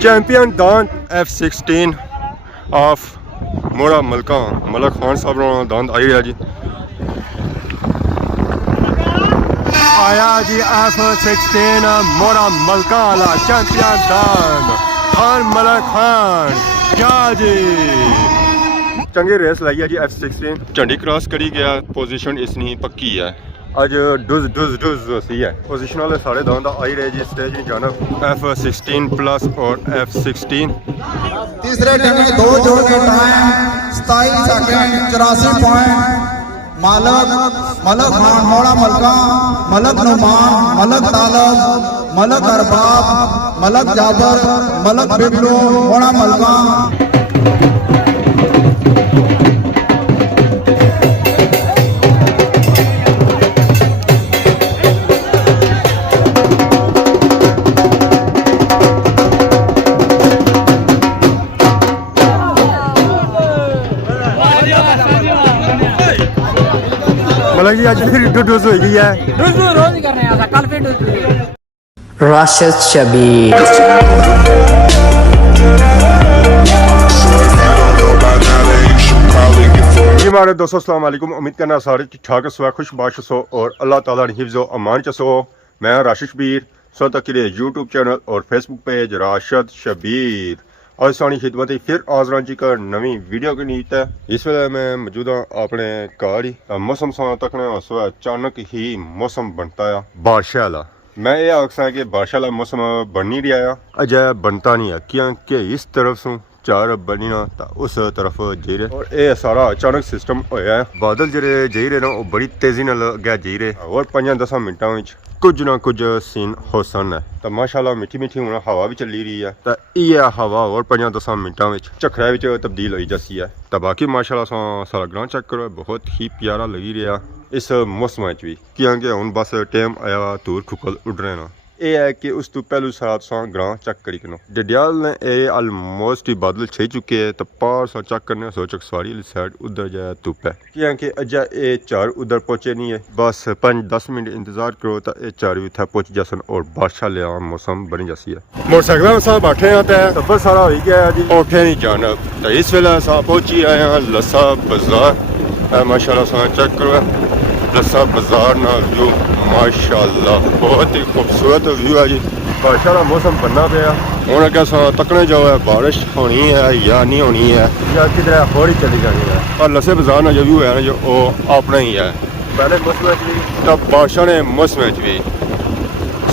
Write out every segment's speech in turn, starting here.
Champion दान F16 of मोड़ा मलका मलक खान साहब दान आई रहा जी आया जी F16 मोड़ा मलका वाला चैंपियन दान खान मलक खान क्या जी चंगी रेस लाई है जी F16 झंडी क्रॉस करी गया पोजीशन इसनी पक्की है अज डुज डुज डुज सी है पोजीशन वाले सारे दान आई रहे जी स्टेज की जानब F16 प्लस और F16 तीसरे डंडे दो जोड़ के टाइम 27 सेकंड 84 पॉइंट मलक खान मोड़ा मलका मलक नुमान मलक तालब मलक अरबाब मलक जाबर मलक बिबलू मोड़ा मलका मतलब जी आज फिर डुज हो गई है डुज रोज ही कर रहे हैं कल फिर डुज राशिद शबीर जी हमारे दोस्तों अस्सलाम वालेकुम उम्मीद करना सारे ठीक ठाक सो खुश बाश सो और अल्लाह ताला ने हिफ्ज़ो अमान च सो मैं राशिद शबीर सो तक के लिए यूट्यूब चैनल और फेसबुक पेज राशिद शबीर और सानी खिदमत फिर आजरान जी का नवी वीडियो की नीत है इस वे मैं मौजूद हाँ अपने घर ही मौसम सो तकने अचानक ही मौसम बनता है बारिश वाला मैं ये आखसा कि बारिश वाला मौसम बन नहीं रहा अजय बनता नहीं है क्योंकि इस तरफ से चार बनी ना उस तरफ जी रहे और ये सारा अचानक सिस्टम होया है बादल जरे जी रहे ना वो बड़ी तेजी नाल अगे जी रहे और 5-10 मिनटों में कुछ ना कुछ सीन हो सन है तो माशाल्लाह मीठी मीठी हूँ हवा भी चली रही है तो ये हवा और 5-10 मिनटों में झखरा तब्दील हो जाती है तो बाकी माशाल्लाह सारा ग्रां चेक करो बहुत ही प्यारा लगी रहा इस मौसम भी क्योंकि हूँ बस टाइम आया धूर खुकल उड़ रहे ना ये है कि उस तो पहलू साथ सा ग्रां चेक करी कनो डडियाल ने ये ऑलमोस्ट ही बादल छे चुके हैं तो पार सा चेक करने सोचक सवारी वाली साइड उधर जाए धुप है क्योंकि अजा ये चार उधर पहुंचे नहीं है बस 5-10 मिनट इंतजार करो तो ये चार भी था पहुंच जासन और बादशाह लिया मौसम बनी जाती है मोटरसाइकिल में साथ बैठे हैं तो सफर सारा हो गया है जी उठे नहीं जाना तो इस वेला सा पहुंची आए हैं लस्सा बाजार माशाल्लाह सा चेक करो लस्सा बाजार ना व्यू माशाल्लाह बहुत ही खूबसूरत व्यू है जी बारिश वाला मौसम बनना पाया हूँ अगर तकने जो है बारिश होनी है या नहीं होनी है या किधर होड़ी चली जानी है और लस्से बाजार ना जो व्यू है ना जो वो अपना ही है पहले मौसम भी तब बारिश ने मौसम भी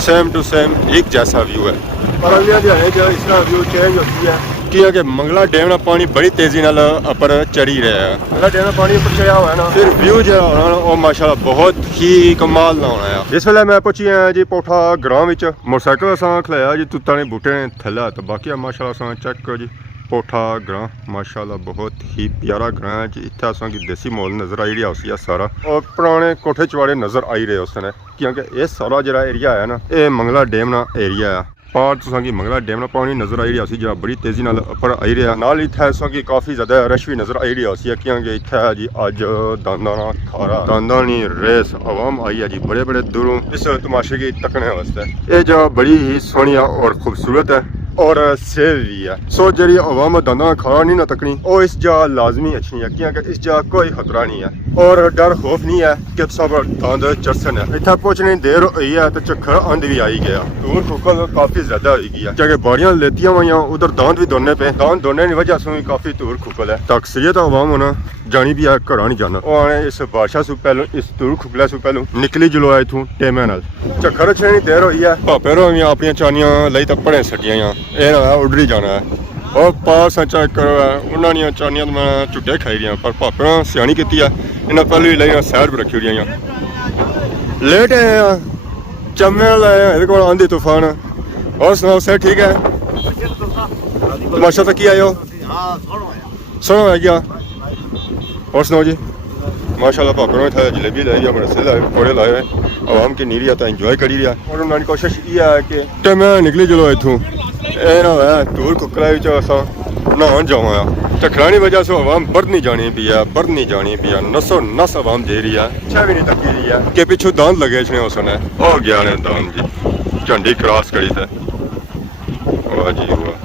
सेम टू सेम एक जैसा व्यू है पर अगले दिहाड़े जो इस तरह व्यू चेंज होती है कि मंगला डैम का पानी बड़ी तेजी नाल अपर चढ़ी रहा है मंगला डैम का पानी ऊपर चढ़िया हुआ है ना फिर व्यू जो है माशाल्लाह बहुत ही कमाल ना होना है जिस वेले मैं पहुंची आया जी पोठा ग्रां विच मोटरसाइकिल सा खलाया जी तुत्ता ने बूटे थल्ला तो बाकी माशाल्लाह सा चेक करो जी पोठा ग्रां माशाल्लाह बहुत ही प्यारा ग्रां है जी इतना असा की देसी माहौल नजर आई रहा उसी सारा और पुराने कोठे चवाड़े नजर आई रहे उसने क्योंकि ये सारा जरा एरिया है ना ये मंगला डैम ना एरिया है पार तुसा की मंगला डैम ना पानी नजर आई रहा सी जरा बड़ी तेजी नाल ऊपर आई रहा नाल इत्थे तुसा की काफी ज्यादा रश भी नजर आई रहा सी क्योंकि इत्थे जी अज दांदाना खारा दांदानी रेस आवाम आई है जी बड़े बड़े दूरों इस तमाशे की तकने वास्ते ये जगह बड़ी ही सोहनी और खूबसूरत है और सेव भी है सो जी अवाम दांदा खारा नहीं ना तकनी और इस जगह लाजमी अच्छी है क्योंकि इस जगह कोई खतरा नहीं है और डर खौफ नहीं है कि सब दांद चरसन है इतना पहुंचने देर हुई है तो चक्कर आंध भी आई गया दूर खुकल काफी ज्यादा हो गई है क्योंकि बाड़ियां लेतियां हुई उधर दांद भी दोने पे दांद दोने की वजह से काफी दूर खुकल है तो अक्सरियत अवाम होना जानी भी है घर नहीं जाना और इस बादशाह से पहले इस दूर खुकला से पहले निकली जलो इथों टेमे नाल चक्कर अच्छे देर हुई है भापे रो अपन चानियां लई तो पड़े सटियां ये ना उधर ही जाना है और पास चेक करो उन्होंने चानियां तो मैं झुटे खाई रही पर भापे सियानी की है इन्हें पहले भी लाई सैड पर रखी हुई लेट आए चमे लाए ये को आंधी तूफान और सुनाओ सर ठीक है तमाशा तक ही आए हो सुनो है क्या और सुनाओ जी माशाल्लाह भापे में था जलेबी लाई अपने से लाए पकौड़े लाए हुए आवाम की नीरी आता इंजॉय करी रहा और उन्होंने कोशिश ये है कि टाइम निकली चलो इतों ये ना है दूर कुकरा नहान जावा चखरानी वजह से आवाम बढ़ नहीं जानी पी है बढ़ नहीं जानी पी है नसो नस आवाम दे रही है अच्छा भी नहीं तकी रही है कि पिछू दांत लगे इसने उसने हो गया ने दांत जी झंडी क्रॉस करी थे वाह जी वाह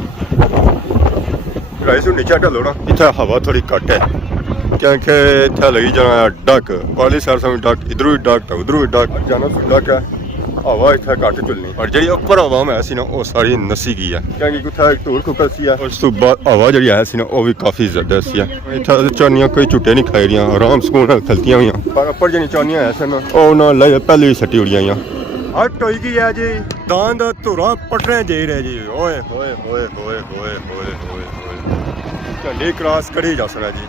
राइस नीचे ढलो ना इतना हवा थोड़ी घट है क्योंकि इतना लगी जाना डक पाली सार समय डक इधरों भी डक उधरों भी डक जाना डक है हवा इतना घट चलनी और जी उपर हवा है सी ना वो सारी नसी गई है क्योंकि कुछ धूल खुकर सी है उस तो बाद हवा जी है सी ना वो भी काफ़ी ज़्यादा सी है इतना चानियाँ कोई झुटे नहीं खाई रही आराम सुकून खलतियाँ हुई पर उपर जी चानियाँ है सन वो ना लाई पहले भी सट्टी उड़ी आई हट होई गई है जी दांद धुरा पटने जा रहे जी ओए होए होए होए होए होए होए होए झंडी क्रॉस करी जा सना जी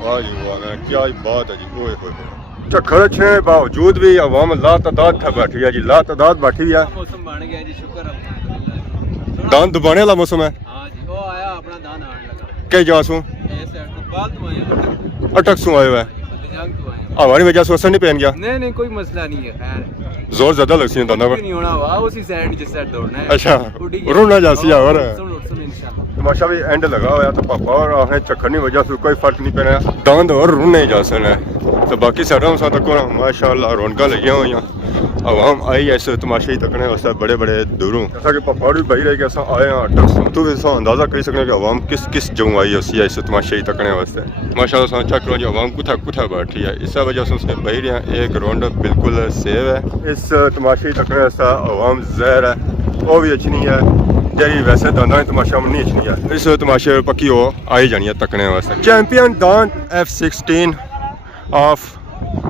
वाह जी वाह क्या बात है जी ओए होए झक्खड़ अच्छे बावजूद भी अवाम ला तादाद बैठी है जी ला तादाद बैठी है मौसम बन गया जी शुक्र है दान दुबाने वाला मौसम है हाँ जी वो आया अपना दान आने लगा कई जासू ऐसे बाल तो आए अटक सू आयो है जंग तो आए हमारी वजह से असर नहीं पहन गया नहीं कोई मसला नहीं है खैर जोर ज्यादा लगती है दाना पर नहीं होना हुआ उसी साइड जिस साइड दौड़ना है अच्छा रोना जासी है और सुन इंशाल्लाह तमाशा भी एंड लगा हुआ तो पापा और आपने चक्कर नहीं वजह से कोई फर्क नहीं पड़ा दांत और रुने जा सन तो बाकी सारा सा तक माशाल्लाह रौनक लगी हुई आवाम आई है इस तमाशे तकने वास्ते बड़े बड़े दूरों जैसा कि पापा भी बही रहे कि असा आए हैं अटक तो भी अंदाजा कर सकते कि आवाम किस किस जगह आई है इस तमाशे तकने वास्ते माशाल्लाह चेक करो जी आवाम कुथा कुथा बैठी है इस वजह से उसने बही रहे हैं एक राउंड बिल्कुल सेव है इस तमाशे तकने वास्ते आवाम जहर है वो भी अच्छी नहीं है जी वैसे दाना तमाशा नहीं अच्छी है इस तमाशे पक्की वो आई जानी है तकने वास्ते चैंपियन दान F16 ऑफ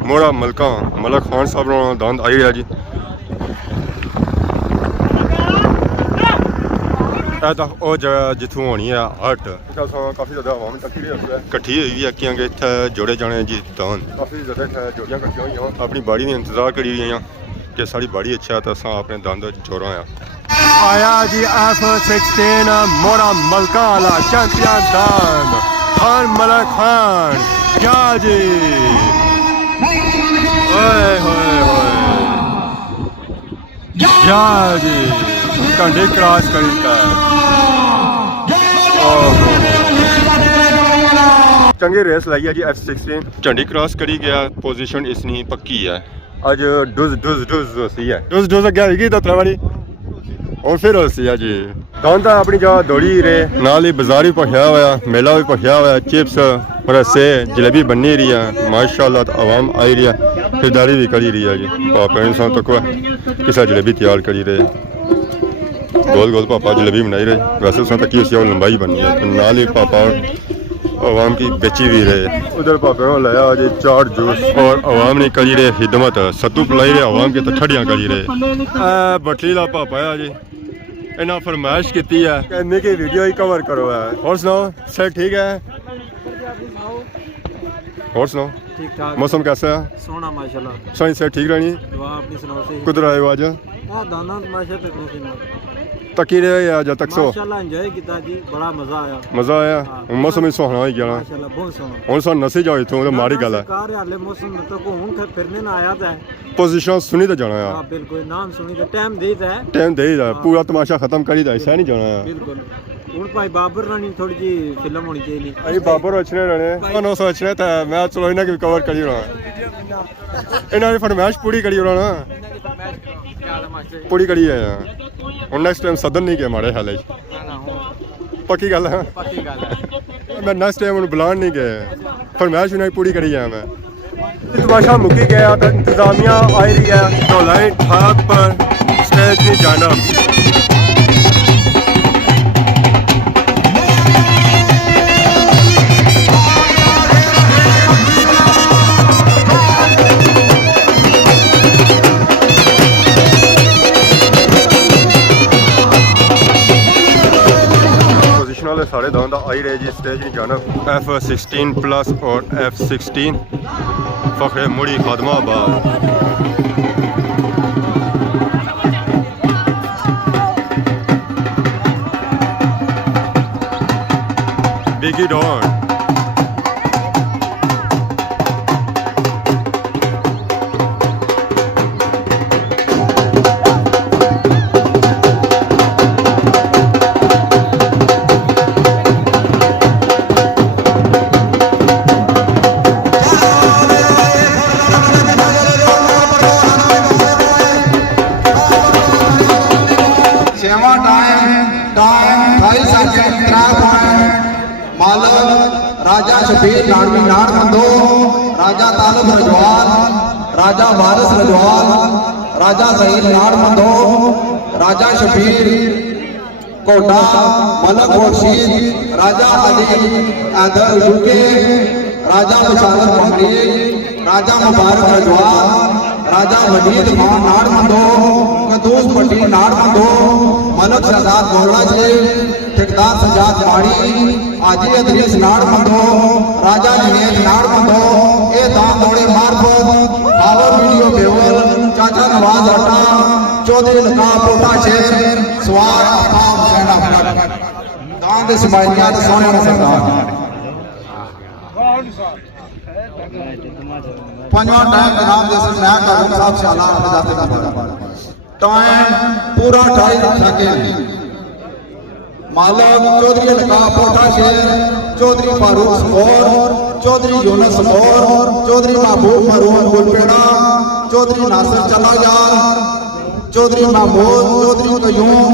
मोड़ा मलका मलक खान साहब दांद आई रहा जी वो जगह जितों होनी है हट काफ़ी ज़्यादा आवाम कट्ठी हुई है क्योंकि इतने जोड़े जाने जी दांद काफ़ी ज़्यादा जोड़ियाँ कट्ठियां हुई अपनी बाड़ी ने इंतजार करी हुई कि साड़ी बाड़ी अच्छा है तो अस अपने दंद जोड़ा आया जी F16 मोड़ा मलका वाला चैंपियन दांद खान मलक खान क्या जी ओए होए होए क्या जी कंडे क्रॉस करी चंगी रेस लाई है जी F16 झंडी क्रॉस करी गया पोजीशन इसनी पक्की है अज डुज डुज डुज सी है डुज डुज अगे होगी तो वाली और फिर सी है जी दांद अपनी जगह दौड़ी रहे नाल ही बाजार भी भखिया हुआ मेला भी भखिया हुआ चिप्स रस्से जलेबी बनी रही है माशाल्लाह तो आवाम आई रही है खरीदारी भी करी रही है जी पापा इंसान तक किसा जलेबी तैयार करी रहे गोल गोल पापा जलेबी बनाई रहे वैसे उसने तक उसकी लंबाई बनी है नाल ही पापा आवाम की बेची भी रहे उधर पापा ने लाया आज 4 जूस और आवाम ने करी रहे हिदमत सत्तू पिलाई रहे आवाम की तो ठड़ियाँ करी रहे बटली ला पापा है जी इन्हें फरमाइश की है कहने की वीडियो ही कवर करो है और सुनाओ सर ठीक है और सुनाओ ठीक ठाक मौसम कैसा है सोना माशाल्लाह सही सर ठीक रहनी दुआ अपनी सुनाओ सही कुदर आए हो आज हां दाना तमाशा तक नहीं तकी रहे या जब तक सो माशाल्लाह एंजॉय किया जी बड़ा मजा आया मौसम ही सुहाना हो गया माशाल्लाह बहुत सोना ਹੁਣ ਸਾਨੂੰ ਨਸੀ ਜਾਓ ਇਥੋਂ ਤੇ ਮਾੜੀ ਗੱਲ ਹੈ ਕਾਰ ਹਾਲੇ ਮੌਸਮ तो घूम फिरने ना आया था पोजीशन सुनी तो जाना है हां बिल्कुल नाम सुनी तो टाइम देता है टाइम दे ही पूरा तमाशा खत्म करी दा ऐसा नहीं जाना है बिल्कुल ਹੁਣ ਭਾਈ ਬਾਬਰ ਰਾਣੀ ਥੋੜੀ ਜੀ ਫਿਲਮ ਹੋਣੀ ਚਾਹੀਦੀ ਅਈ ਬਾਬਰ ਅਚਨੇ ਰਹਿਣੇ ਤੁਹਾਨੂੰ ਸੋਚਣੇ ਤਾਂ ਮੈਂ ਚਲੋ ਇਹਨਾਂ ਕੀ ਕਵਰ ਕਰੀ ਹੋਣਾ ਇਹਨਾਂ ਦੀ ਫਰਮਾਇਸ਼ ਪੂਰੀ ਕਰੀ ਹੋਣਾ ਪੂਰੀ ਕਰੀ ਹੈ ਹੁਣ ਨੈਕਸਟ ਟਾਈਮ ਸਦਨ ਨਹੀਂ ਕੇ ਮਾਰੇ ਹਾਲੇ ਪੱਕੀ ਗੱਲ ਹੈ ਮੈਂ ਨੈਕਸਟ ਟਾਈਮ ਉਹਨੂੰ ਬੁਲਾਣ ਨਹੀਂ ਗਏ ਫਰਮਾਇਸ਼ ਉਹਨਾਂ ਦੀ ਪੂਰੀ ਕਰੀ ਆ ਮੈਂ तमाशा मुक्की गया तो इंतजामिया आई रही है तो लाइन ठाक पर स्टेज की जानब वाले सारे दांद आई रहे जी स्टेज की जानब F16 प्लस और F16 फखरे मुड़ी खादमाबाद बिगी डॉन सेवा टाइम सेकंड 3 पॉइंट मालक राजा शबीर नाड़वी नाड़मंदो, राजा तालब रजवाल, राजा वारिस रजवाल, राजा जहीर नाड़मंदो, राजा शबीर कोटा, मलक मुर्शीद, राजा अली अदर यूके, राजा मुशारफ मंगरी, राजा मुबारक रजवाल, राजा वजीद खान नाड़मंदो, कदूस पट्टी नाड़मंदो, मलक शहजाद गोला जी, ठेकेदार सजाद माड़ी, आजी अदरीस नाड़मंदो, राजा जुनेद नाड़मंदो, ए दाम मोड़े मार्फत पावर वीडियो केवल चाचा नवाज अड्डा, चौधरी लका पोटा शेर, सवार आफ्ताब हुसैन अफगर, दाम दे सिपाहियां ते सोने ने सरदार। पंजवा टाइम जनाब जैसे नया कानून साहब से आला जाते टाइम पूरा 2.5 सेकंड। मालक चौधरी लका पोटा शेर, चौधरी फारूक समोर, चौधरी यूनुस समोर, चौधरी महबूब मरून गुलपेड़ा, चौधरी नासिर चला यार, चौधरी महमूद, चौधरी कयूम,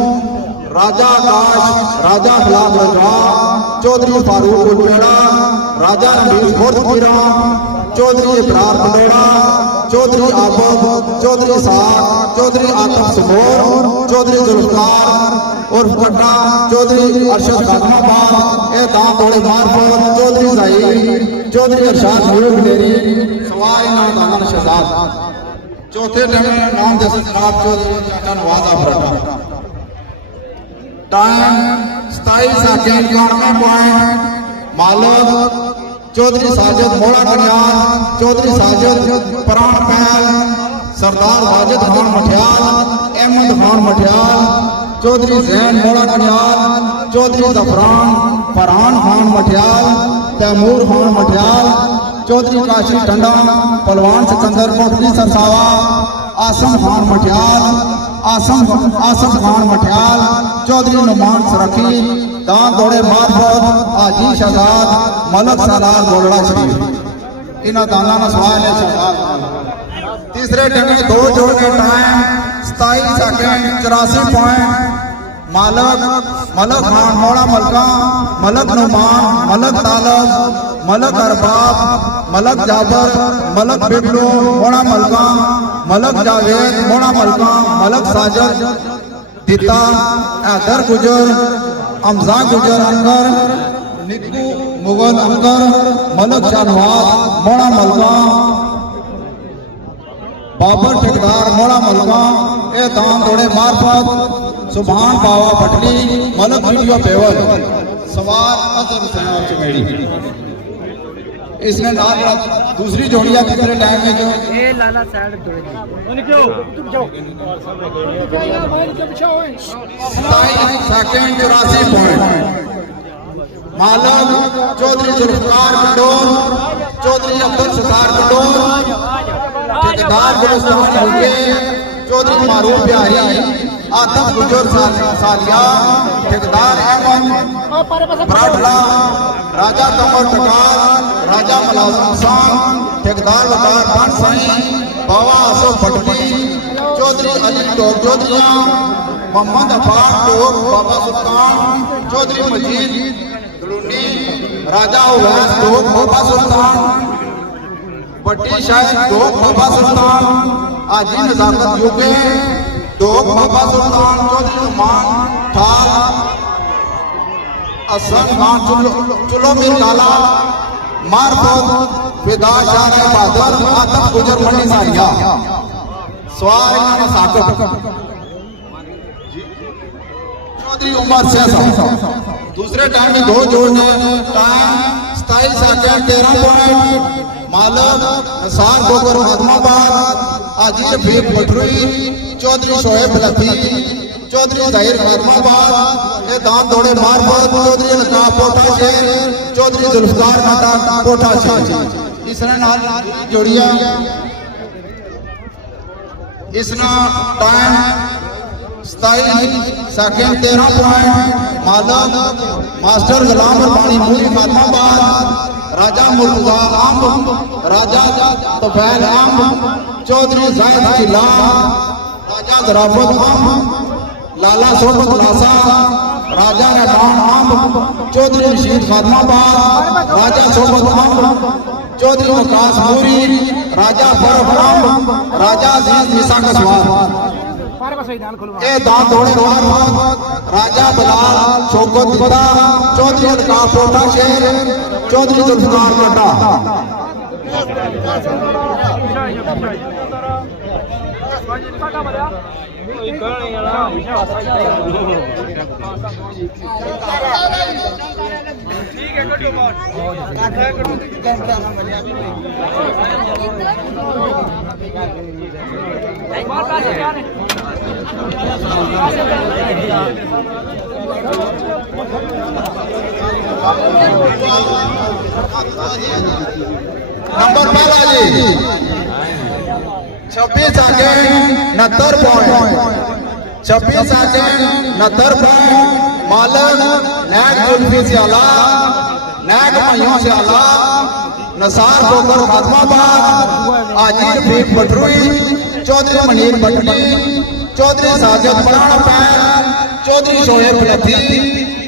राजा आकाश, राजा गुलाब रजा, चौधरी फारूक गुलपेड़ा, राजा रमीज खुर्दपीरा, चौधरी इब्रार पंडोड़ा, चौधरी आबद, चौधरी साग, चौधरी आतफ समोर, चौधरी जुल्फकार और कट्टा, चौधरी अरशद खातमाबाद, ए दाम तोड़े मारफत, चौधरी ज़हीर, चौधरी अरशाद मयूर डेरी, सवाई नाम शहजाद। चौथे टाइम नाम जैसे जनाब चौधरी चाचा नवाज अफगर। Time 27 second 91 point. मालक चौधरी साजिद मोड़ा कन्याल, चौधरी साजिद प्राण पैल, सरदार वाजिद खान मठियाल, अहमद खान मठियाल, चौधरी जैन मोड़ा कन्याल, चौधरी जफरान फरहान खान मठियाल, तैमूर खान मठियाल, चौधरी काशी टंडा, पलवान सिकंदर कोटली सरसावा, आसम खान मठियाल, आसम खान मठियाल, चौधरी नुमान सरकी, दान दौड़े मार्फत आजी शहजाद, मलक सालार गोलड़ा शरीफ। इन दाना का सवाल है शहजाद। तीसरे टंगे 2 जोड़ने टाइम 27 सेकंड 84 पॉइंट। मलक खान मोड़ा मलका, मलक नुमान, मलक तालब, मलक अरबाब, मलक जाबर, मलक बिबलू मोड़ा मलका, मलक जावेद मोड़ा मलका, मलक साजद दिता, हैदर गुजर, हमजा गुजर अंकर, निक्कू मुगल अंकर, मलक शाहनवाज मोड़ा मलका, बाबर ठेकेदार मोड़ा मलका, ए दाम दौड़े मार्फत सुभान बावा पटली, मलक वीडियो पेवल, सवार अजहर हुसैन और चमेड़ी। इसने नाल दूसरी जोड़िया तीसरे टाइम में जो ये लाला साइड जोड़ सेकंड 84 पॉइंट। मालक चौधरी जुल्फकार कंडोर, चौधरी अब्दुल सत्तार कंडोर, ठेकेदार गुलिस्तान यूके, चौधरी मारूफ बिहारी, आतफ गुजर सालिया, ठेकेदार अहमद बराडला, राजा कमर टकार, राजा मलाजुम खान, ठेकेदार वकार बन साई, बाबा अशोक पटकी, चौधरी अली टोक चौधरिया, मोहम्मद अफाक टोक, बाबा सुल्तान, चौधरी मजीद दुलूनी, राजा उवैस टोक, बाबा सुल्तान, पट्टी शायद टोक, बाबा सुल्तान, आजी नजाकत यूके टोक, बाबा सुल्तान, चौधरी नुमान ठाल, असम खान चुलो मिल लाला मारफत फिदा शाह बहादुर, आतफ गुजर मंडी सारिया, सवार साकब, चौधरी उमर सियासा। दूसरे टाइम में 2 जोड़ने टाइम 27 सेकंड 13 पॉइंट। मालक नसार गोबर आदमाबाद, आजी रफीक पटरुई, चौधरी शोएब लतीफ, चौधरी ज़हीर आदमाबाद, ये दान दौड़े मार्फत चौधरी लका पोटा शेर, चौधरी जुल्फकार काटा पोटा शेर। इसने नाल जोड़िया, इसना टाइम 27 सेकंड 13 पॉइंट। मालक मास्टर गुलाम रबानी मूली आदमाबाद, राजा मुर्तजा अम्ब, राजा तफैल अम्ब, चौधरी जायद किला, राजा जराफत अम्ब, लाला सोबत लासा, राजा रहमान अम्ब चौधरी रशीद खादमाबाद राजा सोबत अम्ब चौधरी वकास मूरी राजा फरफ अम्ब राजा अजीज मिसा कसवार ए दांत दौड़े राजा बलाल शौकत दिता चौधरी अलकाफ कोटा शेर चौधरी जुल्फकार कटा नंबर पहला जी 26 सेकंड 69 पॉइंट 26 सेकंड 69 पॉइंट मालक नैक जुल्फी से आला नैक भाइयों से आला नसार बोकर खादमाबाद आजिर फीक पटरुई चौधरी मनीर भटली चौधरी साजिद पराना पैर चौधरी शोएब लथी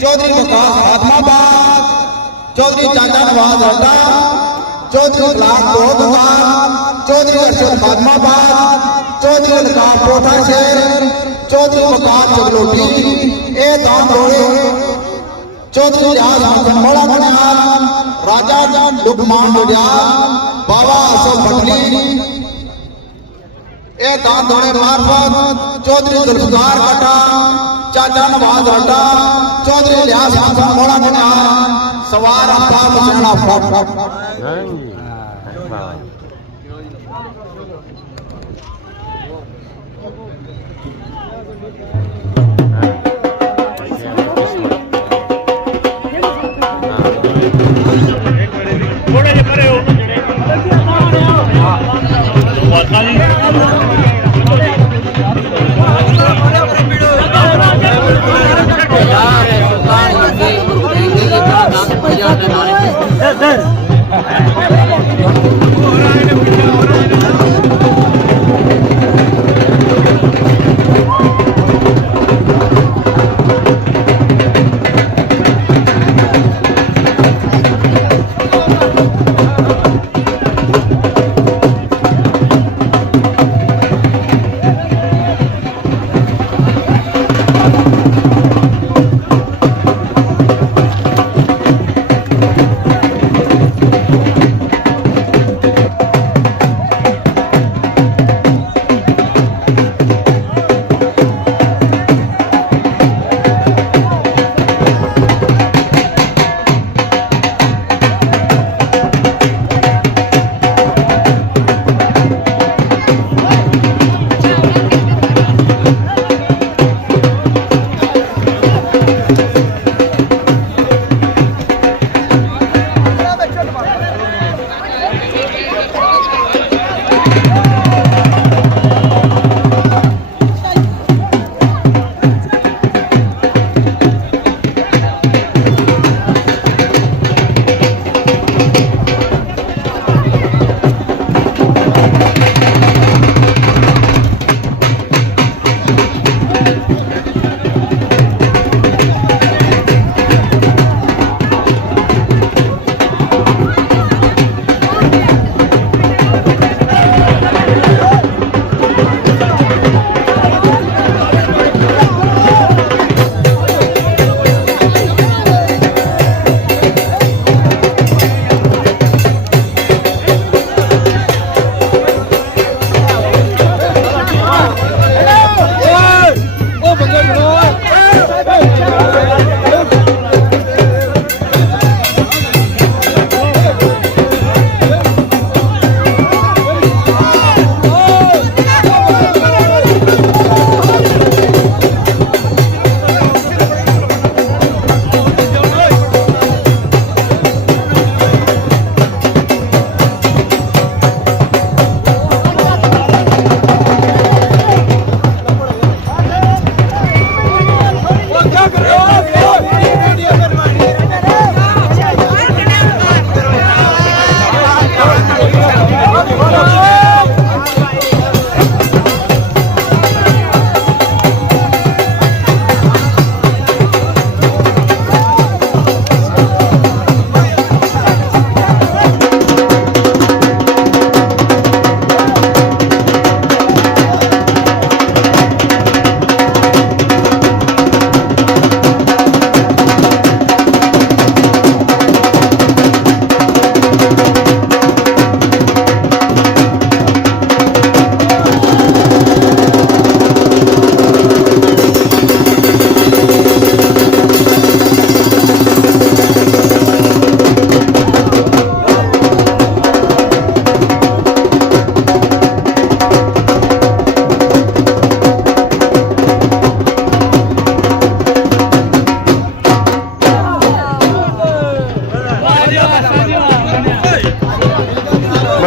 चौधरी वकास खादमाबाद चौधरी चाचा नवाज अड्डा चौधरी इखलास दोहदार चौधरी अरशद खादमाबाद चौधरी अलकाफ कोटा शेर चौधरी वकास चगलोटी ए दाम दौड़े चौधरी लिहाज हसन मोड़ा बनियान राजा लुकमान बुडियाल बाबा असद भटली ए दाम दौड़े मार्फत चौधरी जुल्फकार कटा चाचा नवाज अड्डा चौधरी लिहाज हसन मोड़ा बनियान सवार अब्बास हुसैन अफर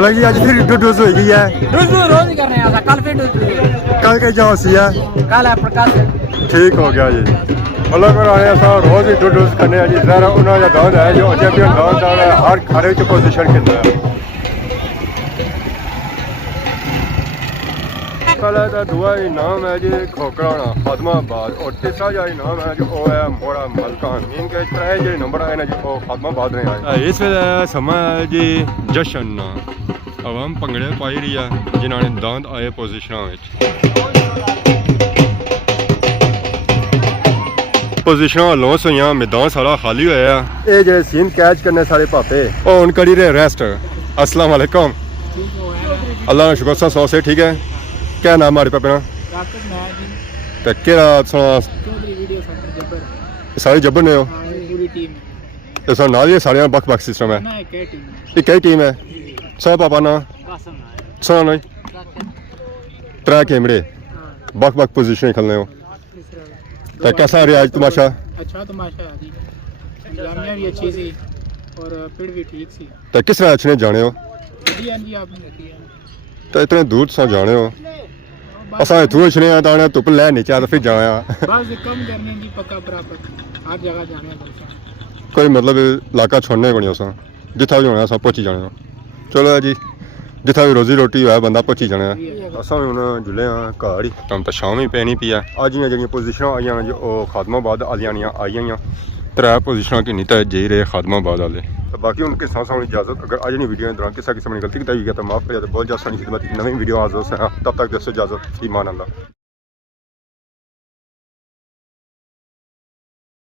मतलब कि आज फिर डोज हो गई है रोज ही कर रहे हैं कल फिर कल कहीं जाओ सी है कल है प्रकाश ठीक हो गया जी मतलब कराने असां रोज़ ही डोज करने जी ज़रा उन्होंने दांद है जो चैंपियन दांद है हर घर च पोजीशन खेलता है कला का दुआ इनाम है जी खोकराना खादमाबाद और तीसरा जो इनाम है जो वो है मोड़ा मलकान इनके त्रै जो नंबर आए ना जी वो खादमाबाद ने आए इस वेले समा है जी जशन अवाम भंगड़े पाई रही है जिन्होंने दांद आए पोजीशनों में पोजीशनों लॉस हुई मैदान सारा खाली होया ये जो सीन कैच करने सारे पापे और उन करी रहे रेस्ट अस्सलाम वालेकुम अल्लाह का शुक्र सौ से ठीक है क्या नाम हमारे पापे ना तो केड़ा सुना सारे जबर ने हो तो सर नाल ये सारे बख बख सिस्टम है एक ही टीम है सौ पापा ना सुना नहीं त्रै कैमरे बख बख पोजीशन खेलने हो तो कैसा रहा आज तमाशा अच्छा तमाशा है जी जामिया भी अच्छी सी और फिर भी ठीक सी तो किस तरह अच्छे जाने हो जी जी आपने रखी है तो इतने दूर से जाने हो असा इतों इछने ताने धुप लै नीचे तो फिर जाया बस कम करने की पक्का बराबर हर जगह जाने बस कोई मतलब इलाका छोड़ने को नहीं असा जिथा भी होना असा पहुंची जाने चलो जी जिथा भी रोजी रोटी होया बंदा पहुंची जाने असा भी हुन जुले हाँ घर ही हम तो शाम ही पैनी पी है अज जी पोजीशन आई जो खादमाबाद आलियां आई त्रै पोजीशन की नहीं तो जी रहे खादमाबाद वाले बाकी उनके साथ साथ इजाजत अगर आज नहीं वीडियो दौरान किसी किस्म की गलती की गई है तो माफ करिए तो बहुत ज़्यादा खिदमत नवी वीडियो हाजिर हो तब तक दोस्तों इजाजत ईमान अल्लाह।